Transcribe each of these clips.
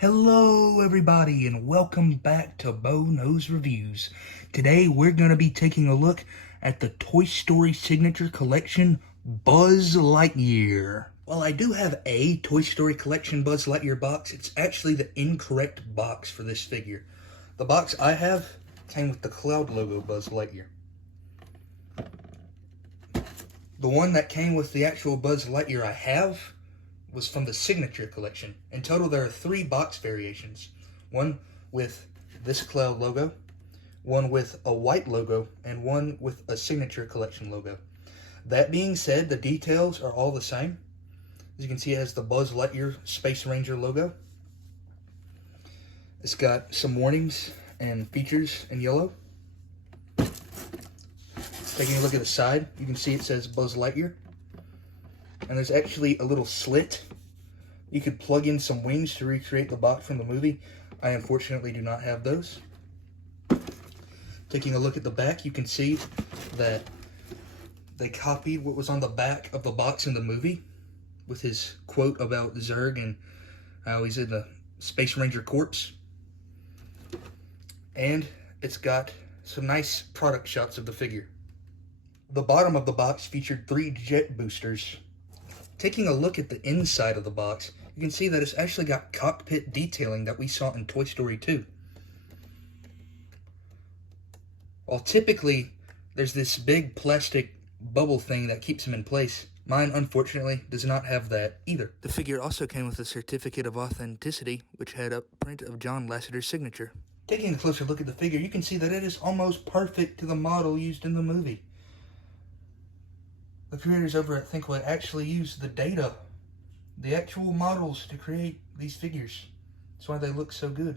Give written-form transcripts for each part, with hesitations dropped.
Hello everybody and welcome back to Bo Knows Reviews. Today we're going to be taking a look at the Toy Story Signature Collection Buzz Lightyear. While I do have a Toy Story Collection Buzz Lightyear box, it's actually the incorrect box for this figure. The box I have came with the Cloud logo Buzz Lightyear. The one that came with the actual Buzz Lightyear I have was from the Signature Collection. In total, there are 3 box variations. One with this Cloud logo, one with a white logo, and one with a Signature Collection logo. That being said, the details are all the same. As you can see, it has the Buzz Lightyear Space Ranger logo. It's got some warnings and features in yellow. Taking a look at the side, you can see it says Buzz Lightyear. And there's actually a little slit. You could plug in some wings to recreate the box from the movie. I unfortunately do not have those. Taking a look at the back, you can see that they copied what was on the back of the box in the movie with his quote about Zurg and how he's in the Space Ranger corpse. And it's got some nice product shots of the figure. The bottom of the box featured 3 jet boosters. Taking a look at the inside of the box, you can see that it's actually got cockpit detailing that we saw in Toy Story 2. While typically there's this big plastic bubble thing that keeps them in place, mine unfortunately does not have that either. The figure also came with a certificate of authenticity, which had a print of John Lasseter's signature. Taking a closer look at the figure, you can see that it is almost perfect to the model used in the movie. The creators over at ThinkWhat actually used the data, the actual models, to create these figures. That's why they look so good.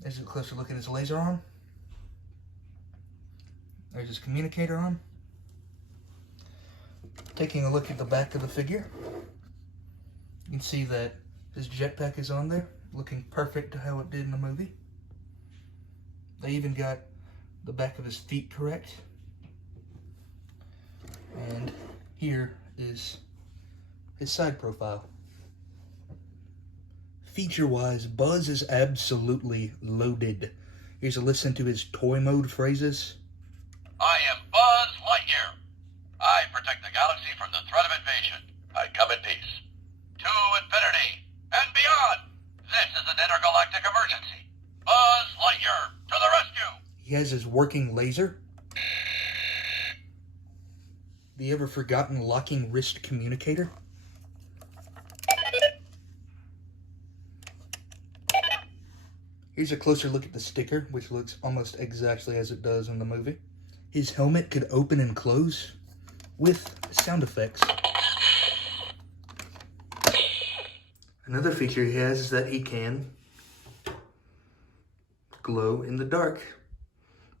There's a closer look at his laser arm. There's his communicator arm. Taking a look at the back of the figure, you can see that his jetpack is on there, looking perfect to how it did in the movie. They even got the back of his feet correct. And here is his side profile. Feature-wise, Buzz is absolutely loaded. Here's a listen to his toy mode phrases. I am Buzz Lightyear. I protect the galaxy from the threat of invasion. I come in peace. To infinity and beyond. This is an intergalactic emergency. Buzz Lightyear to the rescue. He has his working laser. The ever-forgotten locking wrist communicator. Here's a closer look at the sticker, which looks almost exactly as it does in the movie. His helmet could open and close with sound effects. Another feature he has is that he can glow in the dark.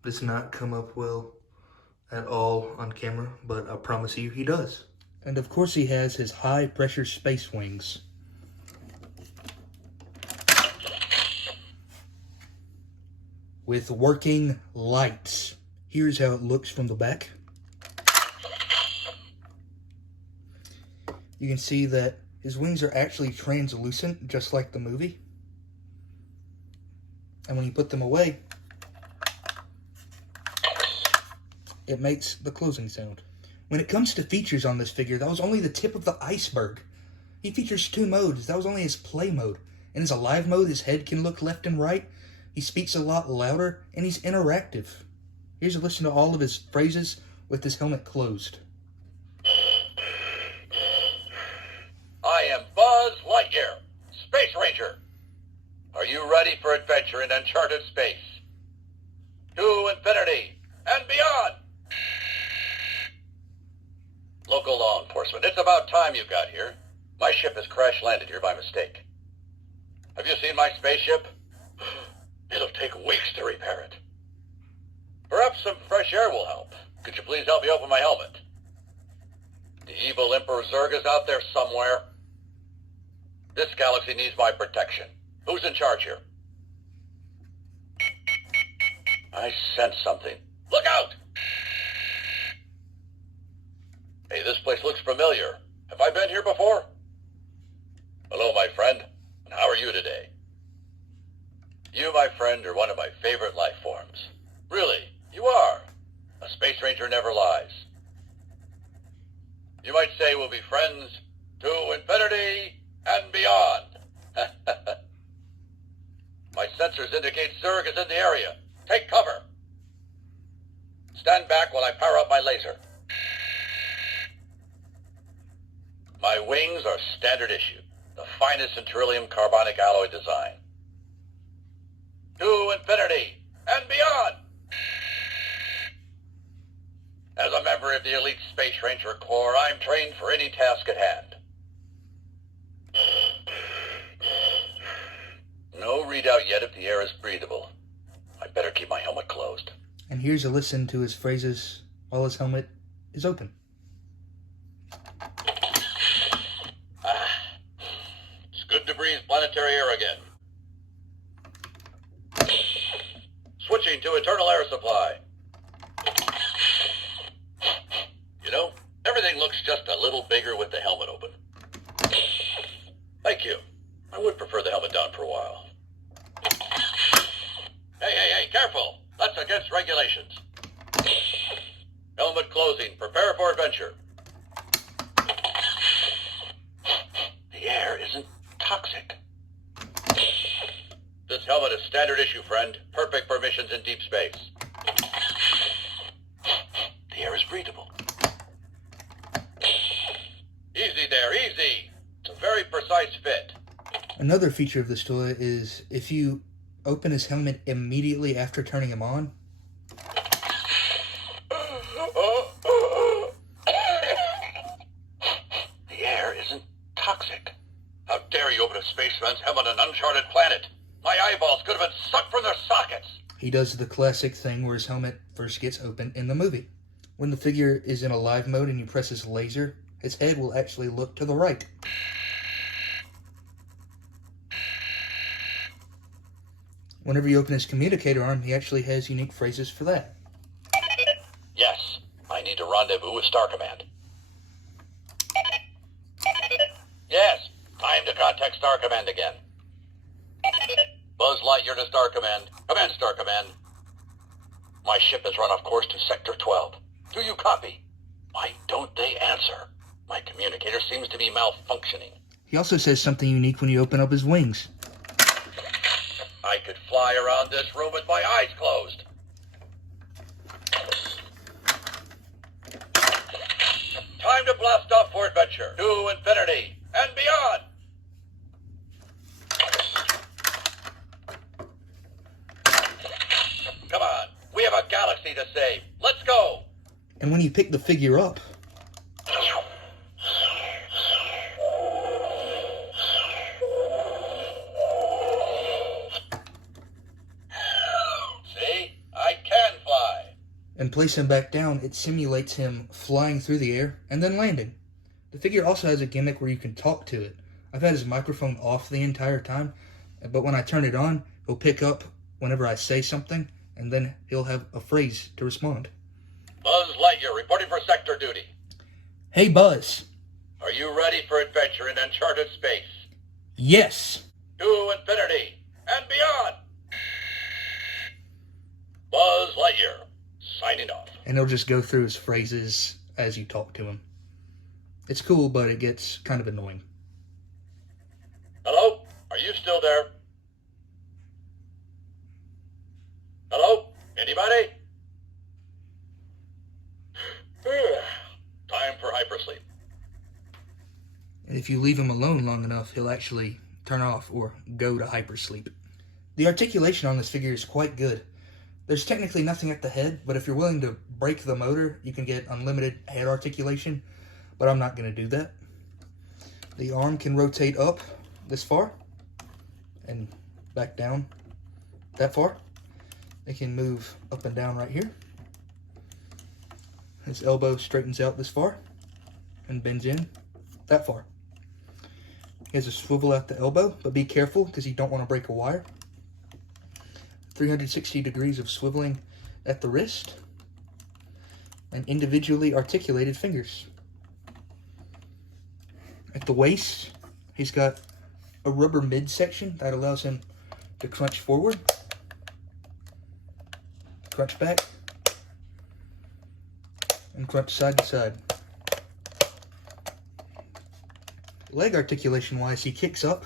Does not come up well at all on camera, but I promise you he does. And of course he has his high pressure space wings. With working lights. Here's how it looks from the back. You can see that his wings are actually translucent, just like the movie. And when you put them away, it makes the closing sound. When it comes to features on this figure, that was only the tip of the iceberg. He features 2 modes. That was only his play mode. In his alive mode, his head can look left and right. He speaks a lot louder, and he's interactive. Here's a listen to all of his phrases with his helmet closed. I am Buzz Lightyear, Space Ranger. Are you ready for adventure in uncharted space? To infinity and beyond. Local law enforcement, it's about time you got here. My ship has crash landed here by mistake. Have you seen my spaceship? It'll take weeks to repair it. Perhaps some fresh air will help. Could you please help me open my helmet? The evil Emperor Zurg is out there somewhere. This galaxy needs my protection. Who's in charge here? I sense something. Look out! Hey, this place looks familiar. Have I been here before? Hello, my friend. And how are you today? You, my friend, are one of my favorite life forms. Really, you are. A space ranger never lies. You might say we'll be friends to infinity and beyond. My sensors indicate Zurg is in the area. Take cover. Stand back while I power up my laser. My wings are standard issue, the finest in beryllium carbonic alloy design. To infinity and beyond! As a member of the elite Space Ranger Corps, I'm trained for any task at hand. No readout yet if the air is breathable. I'd better keep my helmet closed. And here's a listen to his phrases while his helmet is open. It's good to breathe planetary air again. Switching to internal air supply. You know, everything looks just a little bigger with the helmet open. Thank you. I would prefer the helmet down for a while. Hey, careful! That's against regulations. Helmet closing. Prepare for adventure. The air isn't toxic. This helmet is standard issue, friend. Perfect for missions in deep space. The air is breathable. Easy there, easy. It's a very precise fit. Another feature of this toy is if you open his helmet immediately after turning him on, the air isn't toxic. How dare you open a spaceman's helmet on an uncharted planet? My eyeballs could have been sucked from their sockets. he does the classic thing where his helmet first gets open in the movie. When the figure is in a live mode and you press his laser, his head will actually look to the right. Whenever you open his communicator arm, he actually has unique phrases for that. Yes, I need to rendezvous with Star Command. Yes, time to contact Star Command again. Buzz Lightyear to Star Command. Command, Star Command. My ship has run off course to Sector 12. Do you copy? Why don't they answer? My communicator seems to be malfunctioning. He also says something unique when you open up his wings. I could fly around this room with my eyes closed. Time to blast off for adventure. To infinity and beyond. Come on, we have a galaxy to save. Let's go. And when you pick the figure up, See? I can fly. and place him back down, it simulates him flying through the air and then landing. The figure also has a gimmick where you can talk to it. I've had his microphone off the entire time, but when I turn it on, he'll pick up whenever I say something, and then he'll have a phrase to respond. Buzz Lightyear reporting for sector duty. Hey, Buzz. Are you ready for adventure in uncharted space? Yes. To infinity and beyond. Buzz Lightyear, signing off. And he'll just go through his phrases as you talk to him. It's cool, but it gets kind of annoying. Hello? Are you still there? Hello? Anybody? Time for hypersleep. And if you leave him alone long enough, he'll actually turn off or go to hypersleep. The articulation on this figure is quite good. There's technically nothing at the head, but if you're willing to break the motor, you can get unlimited head articulation, but I'm not going to do that. The arm can rotate up this far and back down that far. It can move up and down right here. His elbow straightens out this far and bends in that far. He has a swivel at the elbow, but be careful because you don't want to break a wire. 360 degrees of swiveling at the wrist, and individually articulated fingers. At the waist, he's got a rubber midsection that allows him to crunch forward, crunch back, and crunch side to side. Leg articulation wise, he kicks up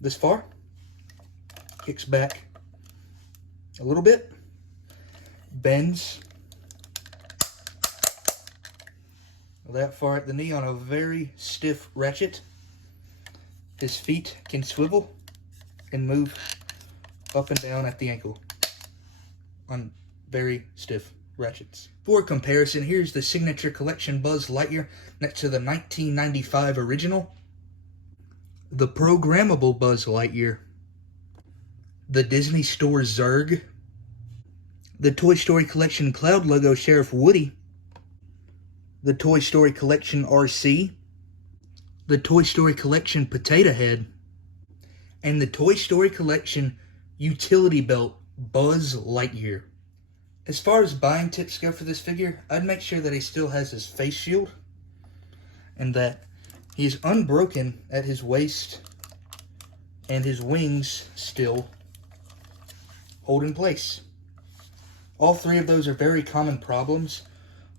this far, kicks back a little bit, bends that far at the knee on a very stiff ratchet. His feet can swivel and move up and down at the ankle on very stiff ratchets. For comparison, here's the Signature Collection Buzz Lightyear next to the 1995 original, the programmable Buzz Lightyear, the Disney Store Zurg, the Toy Story Collection Cloud Logo Sheriff Woody, the Toy Story Collection RC, the Toy Story Collection Potato Head, and the Toy Story Collection Utility Belt Buzz Lightyear. As far as buying tips go for this figure, I'd make sure that he still has his face shield and that he's unbroken at his waist and his wings still hold in place. All three of those are very common problems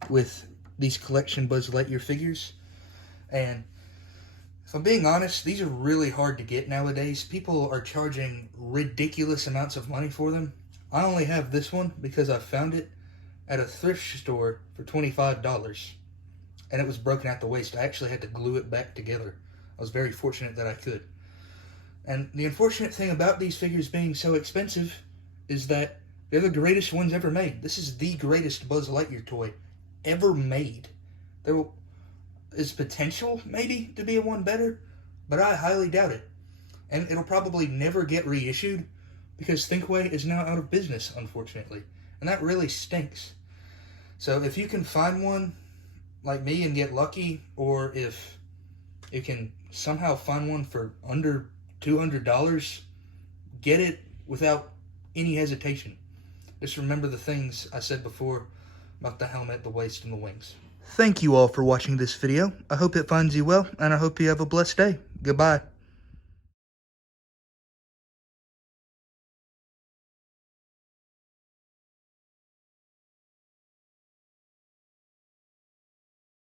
with these collection Buzz Lightyear figures, and if I'm being honest, these are really hard to get nowadays. People are charging ridiculous amounts of money for them. I only have this one because I found it at a thrift store for $25, and it was broken at the waist. I actually had to glue it back together. I was very fortunate that I could. And the unfortunate thing about these figures being so expensive is that they're the greatest ones ever made. This is the greatest Buzz Lightyear toy ever made. There is potential, maybe, to be a one better, but I highly doubt it. And it'll probably never get reissued because Thinkway is now out of business, unfortunately. And that really stinks. So if you can find one like me and get lucky, or if you can somehow find one for under $200, get it without any hesitation. Just remember the things I said before about the helmet, the waist, and the wings. Thank you all for watching this video. I hope it finds you well, and I hope you have a blessed day. Goodbye.